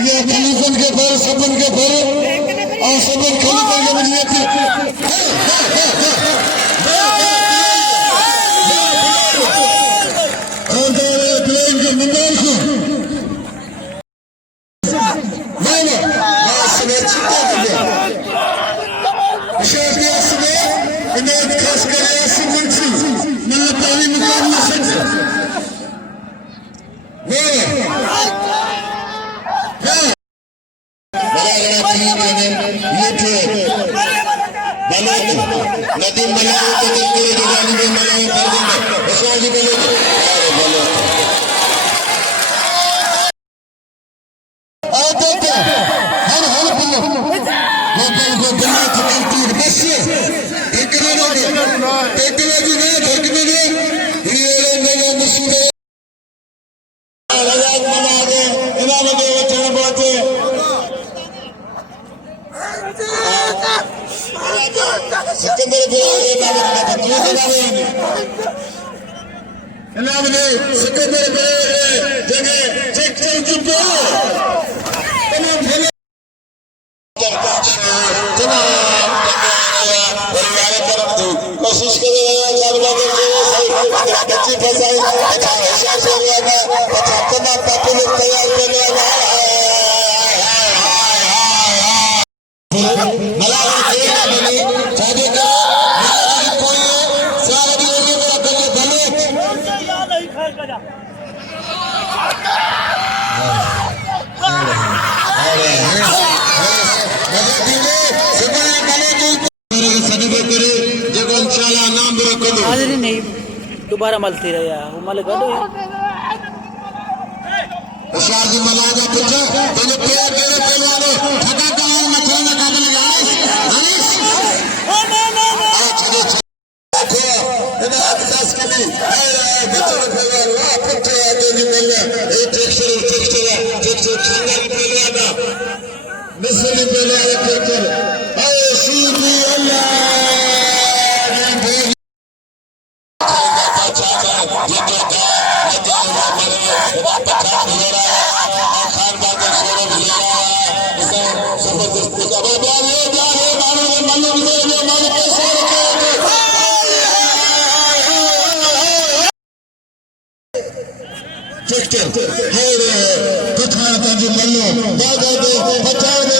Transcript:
अगे खलीफन के पर सबन के पर और सबन खलीफन के मदीने नदीम बनाओ तो पूरे दुकान में बनाओ कर देंगे ऐसा ही बोलो आ देखो हर हर बोलो ये को बना चलती बस टेक्नोलॉजी ने टेक्नोलॉजी ये लोग मुसीबत आजाद बना दे इनाम दे वचन बोते सिकंदर बोले नाम ने सिकंदर बोले जगह चेक चेक चुप तमाम भले परिवार तरफ दो कोशिश करे चार लोगों के सही बच्ची फसाई अच्छा होशियार से हुआ अच्छा तमाम पापी लोग तैयार कर लिया नहीं दोबारा मलती रहे यार वो मल गडो होशियार जी मलाजा पूछा तो पेड़ पेड़ पहलवानों ठगा काल मछली में काटने लगा Harish oh no no no चलो देखो इधर आकाश के लिए बच्चों पहलवान वाह पुत्र आगे नहीं बोलना एक ट्रैक्टर खंडन पहलवाना मिस्री पहलवान ट्रैक्टर आओ सीधी अल्लाह ट्रैक्टर है पठान का जो मल्लो बाजा दे पठान